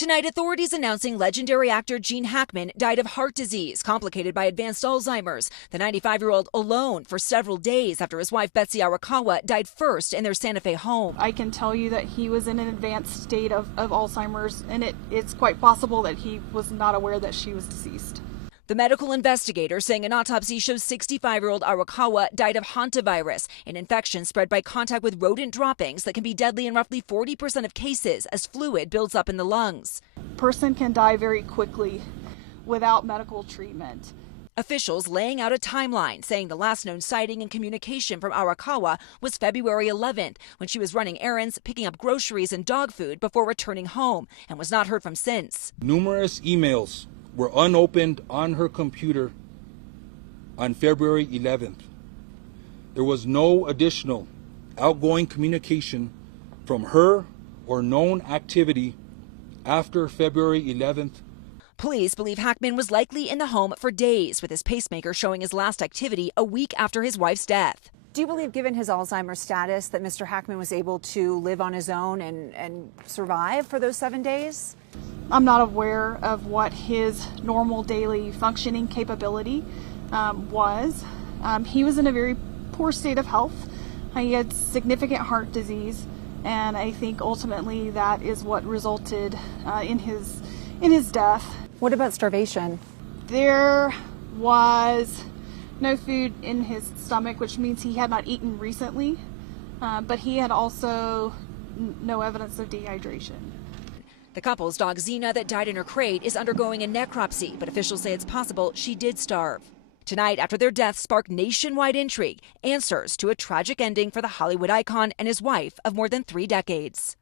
Tonight, authorities announcing legendary actor Gene Hackman died of heart disease complicated by advanced Alzheimer's. The 95-year-old alone for several days after his wife Betsy Arakawa died first in their Santa Fe home. I can tell you that he was in an advanced state of Alzheimer's, and it's quite possible that he was not aware that she was deceased. The medical investigator saying an autopsy shows 65-year-old Arakawa died of Hontavirus, an infection spread by contact with rodent droppings that can be deadly in roughly 40% of cases as fluid builds up in the lungs. A person can die very quickly without medical treatment. Officials laying out a timeline, saying the last known sighting and communication from Arakawa was February 11th, when she was running errands, picking up groceries and dog food before returning home, and was not heard from since. Numerous emails were unopened on her computer on February 11th. There was no additional outgoing communication from her or known activity after February 11th. Police believe Hackman was likely in the home for days, with his pacemaker showing his last activity a week after his wife's death. Do you believe, given his Alzheimer's status, that Mr. Hackman was able to live on his own and survive for those 7 days? I'm not aware of what his normal daily functioning capability was. He was in a very poor state of health. He had significant heart disease, and I think ultimately that is what resulted in his death. What about starvation? There was no food in his stomach, which means he had not eaten recently, but he had also no evidence of dehydration. The couple's dog Xena that died in her crate is undergoing a necropsy, but officials say it's possible she did starve. Tonight, after their deaths sparked nationwide intrigue, answers to a tragic ending for the Hollywood icon and his wife of more than 3 decades.